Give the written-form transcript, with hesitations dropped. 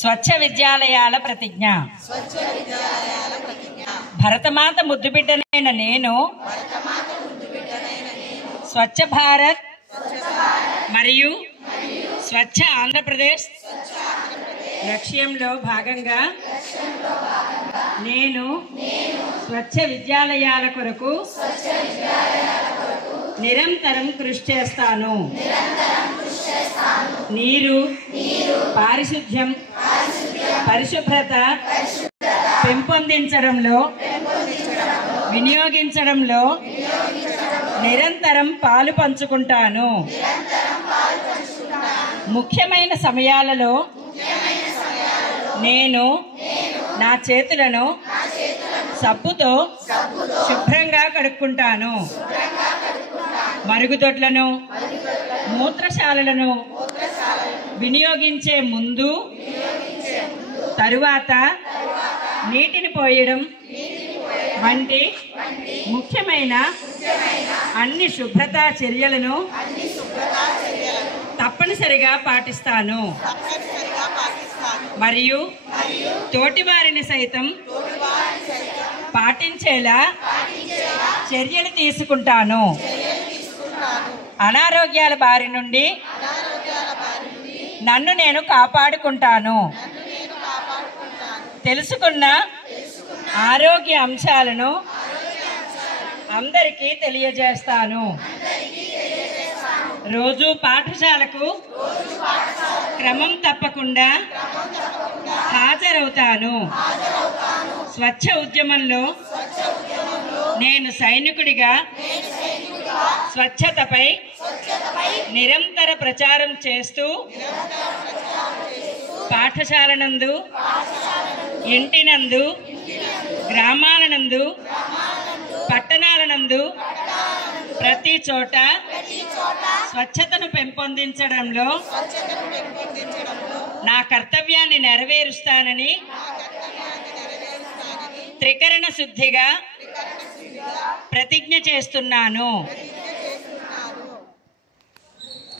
స్వచ్ఛ విద్యాలయాల ప్రతిజ్ఞ. భరతమాత ముద్దుబిడ్డనైన నేను స్వచ్ఛ భారత్ మరియు స్వచ్ఛ ఆంధ్రప్రదేశ్ లక్ష్యంలో భాగంగా నేను స్వచ్ఛ విద్యాలయాల కొరకు నిరంతరం కృషి చేస్తాను. నీరు, పారిశుద్ధ్యం, పరిశుభ్రత పెంపొందించడంలో, వినియోగించడంలో నిరంతరం పాలు పంచుకుంటాను. ముఖ్యమైన సమయాలలో నేను నా చేతులను సబ్బుతో శుభ్రంగా కడుక్కుంటాను. మరుగుదొడ్లను, మూత్రశాలలను వినియోగించే ముందు, తరువాత నీటిని పోయడం వంటి ముఖ్యమైన అన్ని శుభ్రతా చర్యలను తప్పనిసరిగా పాటిస్తాను. మరియు తోటివారిని సైతం పాటించేలా చర్యలు తీసుకుంటాను. అనారోగ్యాల బారి నుండి నన్ను నేను కాపాడుకుంటాను. తెలుసుకున్న ఆరోగ్య అంశాలను అందరికీ తెలియజేస్తాను. రోజు పాఠశాలకు క్రమం తప్పకుండా హాజరవుతాను. స్వచ్ఛ ఉద్యమంలో నేను సైనికుడిగా స్వచ్ఛతపై నిరంతర ప్రచారం చేస్తూ పాఠశాలనందు, ఇంటినందు, గ్రామాలనందు, పట్టణాలనందు ప్రతి చోట స్వచ్ఛతను పెంపొందించడంలో నా కర్తవ్యాన్ని నెరవేరుస్తానని త్రికరణ శుద్ధిగా ప్రతిజ్ఞ చేస్తున్నాను.